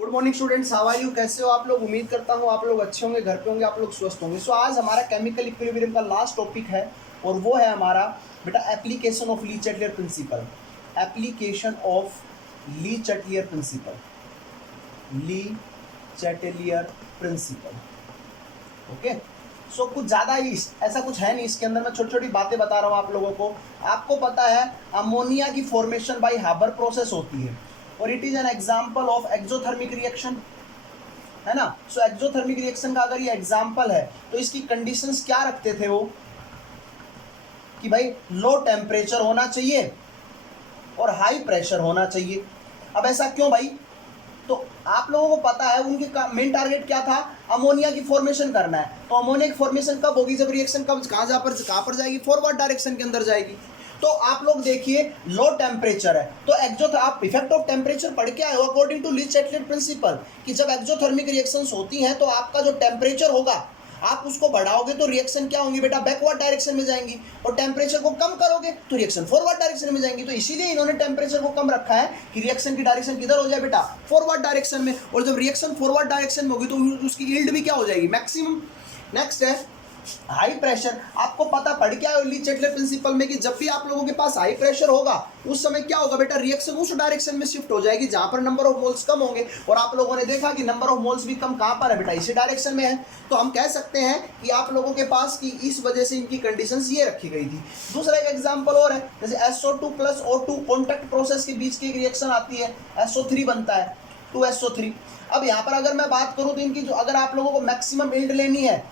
Good morning students, how are you? कैसे हो आप लोग? उम्मीद करता हूँ आप लोग अच्छे होंगे, घर पे होंगे, आप लोग स्वस्थ होंगे। सो आज हमारा केमिकल इक्विलिब्रियम का लास्ट टॉपिक है और वो है हमारा बेटा application of Le Chatelier principle. Application of Le Chatelier principle, Le Chatelier principle. Okay, so कुछ ज़्यादा ही ऐसा कुछ है नहीं इसके अंदर, मैं छोटी छोटी बातें बता रहा हूँ आप लोगों को। आपको पता है अमोनिया की फॉर्मेशन बाय हाबर प्रोसेस होती है और it is an example of exothermic reaction, है ना। सो एक्सोथर्मिक रिएक्शन का अगर ये एग्जाम्पल है तो इसकी कंडीशंस क्या रखते थे वो कि भाई लो टेम्परेचर होना चाहिए और हाई प्रेशर होना चाहिए। अब ऐसा क्यों भाई? तो आप लोगों को पता है उनके मेन टारगेट क्या था, अमोनिया की फॉर्मेशन करना है। तो अमोनिया की फॉर्मेशन कब होगी? जब रिएक्शन कब कहाँ पर जाएगी? फॉरवर्ड डायरेक्शन के अंदर जाएगी। तो आप लोग देखिए लो टेम्परेचर है तो आप इफेक्ट ऑफ टेम्परेचर पढ़ के आए हो according to Le Chatelier principle कि जब एक्सोथर्मिक रिएक्शंस होती हैं तो आपका जो टेम्परेचर होगा आप उसको बढ़ाओगे तो रिएक्शन क्या होंगी बेटा? बैकवर्ड डायरेक्शन में जाएंगी। और टेम्परेचर को कम करोगे तो रिएक्शन फॉरवर्ड डायरेक्शन में जाएंगी। तो इसीलिए इन्होंने टेम्परेचर को कम रखा है कि रिएक्शन की डायरेक्शन किधर हो जाए बेटा? फॉरवर्ड डायरेक्शन में। और जब रिएक्शन फॉरवर्ड डायरेक्शन में होगी तो उसकी यील्ड भी क्या हो जाएगी? मैक्सिमम। नेक्स्ट है हाई प्रेशर। आपको पता पड़ क्या है ली चैटलियर प्रिंसिपल में कि जब भी आप लोगों के पास हाई प्रेशर होगा उस समय क्या होगा बेटा? रिएक्शन उस डायरेक्शन में शिफ्ट हो जाएगी जहां पर नंबर ऑफ मोल्स कम होंगे। और आप लोगों ने देखा कि नंबर ऑफ मोल्स भी कम कहां पर है बेटा? इसी डायरेक्शन में है। तो हम कह सकते हैं कि आप लोगों के पास की इस वजह से इनकी कंडीशंस ये रखी गई थी। दूसरा एक एग्जांपल और है, जैसे SO2 plus O2 contact process के बीच की एक रिएक्शन आती है, SO3 बनता है 2SO3। अब यहाँ पर अगर मैं बात करूँ तो इनकी जो अगर आप लोगों को मैक्सिमम यील्ड लेनी है,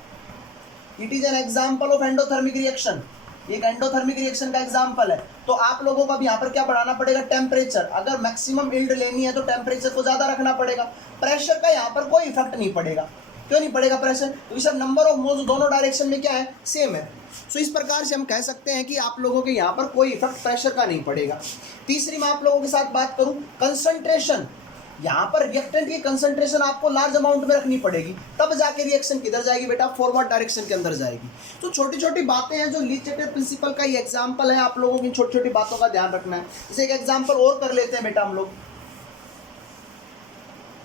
it is an example of endothermic reaction. एक एंडोथर्मिक रिएक्शन का एग्जाम्पल है। तो आप लोगों को अब यहाँ पर क्या बढ़ाना पड़ेगा? टेम्परेचर। अगर मैक्सिमम यील्ड लेनी है तो टेम्परेचर को ज्यादा रखना पड़ेगा। प्रेशर का यहाँ पर कोई इफेक्ट नहीं पड़ेगा। क्यों नहीं पड़ेगा प्रेशर? क्योंकि सर नंबर ऑफ मोल्स दोनों डायरेक्शन में क्या है? सेम है। सो इस प्रकार से हम कह सकते हैं कि आप लोगों के यहाँ पर कोई इफेक्ट प्रेशर का नहीं पड़ेगा। तीसरी मैं आप लोगों के साथ बात करूं, कंसंट्रेशन। यहाँ पर रिएक्टेंट की कंसंट्रेशन आपको लार्ज अमाउंट में रखनी पड़ेगी, तब जाके रिएक्शन किधर जाएगी बेटा? फॉरवर्ड डायरेक्शन के अंदर जाएगी। तो छोटी छोटी बातें हैं जो ली चैटलियर प्रिंसिपल का ये एग्जांपल है, आप लोगों की छोटी छोटी बातों का ध्यान रखना है। जैसे एक एग्जांपल और कर लेते हैं बेटा हम लोग।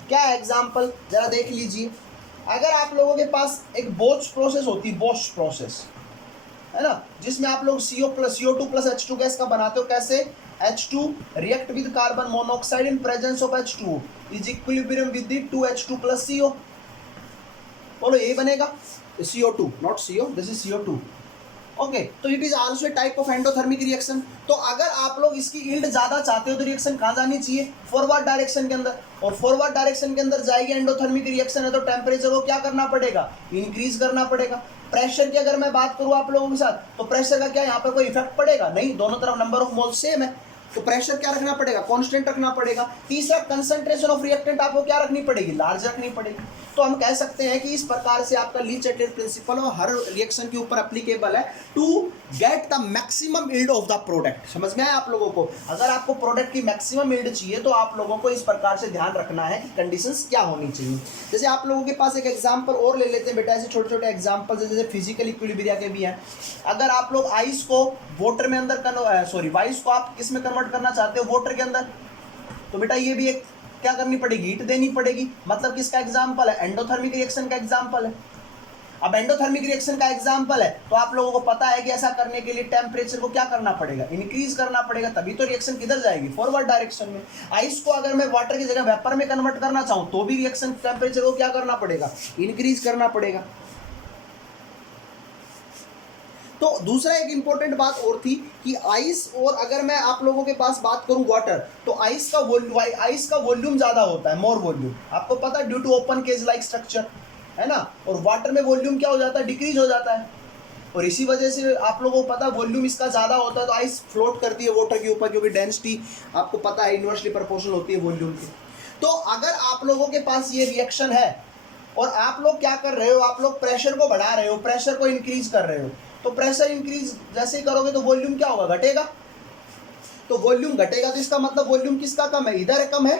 क्या है एग्जांपल? जरा देख लीजिए। अगर आप लोगों के पास एक बोच प्रोसेस होती है, बोच प्रोसेस है ना, जिसमें आप लोग CO2 प्लस H2 गैस का बनाते हो। कैसे? H2 react with carbon monoxide in presence of H2 is equilibrium with the 2H2 plus CO। बोलो यही बनेगा CO2, not CO, this is CO2। Okay, तो it is also type of endothermic reaction. तो अगर आप लोग इसकी यील्ड ज्यादा चाहते हो तो रिएक्शन कहाँ जानी चाहिए? फॉरवर्ड डायरेक्शन के अंदर। और फॉरवर्ड डायरेक्शन के अंदर जाएगी एंडोथर्मिक रिएक्शन है तो टेम्परेचर को क्या करना पड़ेगा? इंक्रीज करना पड़ेगा। प्रेशर की अगर मैं बात करूँ आप लोगों के साथ तो प्रेशर का क्या यहाँ पर कोई इफेक्ट पड़ेगा? नहीं, दोनों तरफ नंबर ऑफ मोल सेम है तो प्रेशर क्या रखना पड़ेगा? कांस्टेंट रखना पड़ेगा। तीसरा कंसंट्रेशन ऑफ रिएक्टेंट आपको क्या रखनी पड़ेगी? लार्ज रखनी पड़ेगी। तो हम कह सकते हैं कि इस प्रकार से आपका ली चैटलियर प्रिंसिपल और हर रिएक्शन के ऊपर एप्लीकेबल है to get the maximum yield of the product. समझ में आया आप लोगों को? अगर आपको प्रोडक्ट की मैक्सिमम यील्ड चाहिए तो आप लोगों को इस प्रकार से ध्यान रखना है कि कंडीशंस क्या होनी चाहिए। जैसे आप लोगों के पास एक एग्जाम्पल और ले लेते हैं बेटा, ऐसे छोटे छोटे एग्जाम्पल जैसे फिजिकल इक्विलिब्रियम के भी हैं। अगर आप लोग आइस को वाटर में अंदर वाइस को आप किस में कन्वर्ट करना चाहते हो? वाटर के अंदर। तो बेटा ये भी एक क्या करनी पड़ेगी? हीट देनी पड़ेगी। मतलब किसका एग्जाम्पल है? एंडोथर्मिक रिएक्शन का एग्जाम्पल है। अब एंडोथर्मिक रिएक्शन का एग्जाम्पल है तो आप लोगों को पता है कि ऐसा करने के लिए टेम्परेचर को क्या करना पड़ेगा? इंक्रीज करना पड़ेगा, तभी तो रिएक्शन किधर जाएगी? फॉरवर्ड डायरेक्शन में। आइस को अगर मैं वाटर की जगह वेपर में कन्वर्ट करना चाहूं तो भी रिएक्शन टेम्परेचर को क्या करना पड़ेगा? इंक्रीज करना पड़ेगा। तो दूसरा एक इंपॉर्टेंट बात और थी कि आइस, और अगर मैं आप लोगों के पास बात करूं वाटर, तो आइस का वॉल्यूम ज्यादा होता है, मोर वॉल्यूम। आपको पता है due to open cage like structure, है ना। और वाटर में वॉल्यूम क्या हो जाता है? डिक्रीज हो जाता है। और इसी वजह से आप लोगों को पता है वॉल्यूम इसका ज़्यादा होता है तो आइस फ्लोट करती है वाटर के ऊपर, क्योंकि डेंसिटी आपको पता है इन्वर्सली प्रोपोर्शनल होती है वॉल्यूम की। तो अगर आप लोगों के पास ये रिएक्शन है और आप लोग क्या कर रहे हो? आप लोग प्रेशर को बढ़ा रहे हो, प्रेशर को इंक्रीज कर रहे हो। तो प्रेशर इंक्रीज जैसे ही करोगे तो वॉल्यूम क्या होगा? घटेगा। तो वॉल्यूम घटेगा तो इसका मतलब वॉल्यूम किसका कम है? इधर कम है।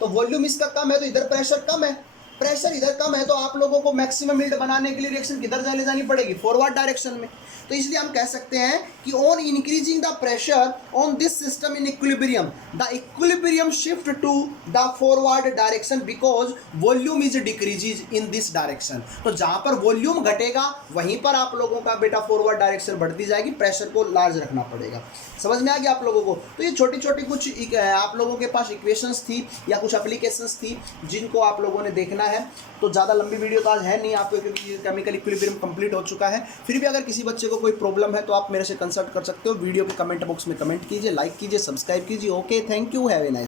तो वॉल्यूम इसका कम है तो इधर प्रेशर कम है। प्रेशर इधर कम है तो आप लोगों को मैक्सिमम यील्ड बनाने के लिए रिएक्शन किधर ले जानी पड़ेगी, फॉरवर्ड डायरेक्शन में। तो इसलिए हम कह सकते हैं कि on increasing the pressure on this system in equilibrium, the equilibrium shift to the forward direction because volume is decreases in this direction. तो जहां पर वॉल्यूम घटेगा वहीं पर आप लोगों का बेटा फॉरवर्ड डायरेक्शन बढ़ती जाएगी, प्रेशर को लार्ज रखना पड़ेगा। समझ में आ गया आप लोगों को? तो ये छोटी छोटी कुछ आप लोगों के पास इक्वेशंस थी या कुछ एप्लीकेशंस थी जिनको आप लोगों ने देखना है। तो ज़्यादा लंबी वीडियो तो आज है नहीं आपको, क्योंकि केमिकल इक्विलिब्रियम कंप्लीट हो चुका है। फिर भी अगर किसी बच्चे को कोई प्रॉब्लम है तो आप मेरे से कंसल्ट कर सकते हो। वीडियो के कमेंट बॉक्स में कमेंट कीजिए, लाइक कीजिए, सब्सक्राइब कीजिए। Okay, thank you, have a nice.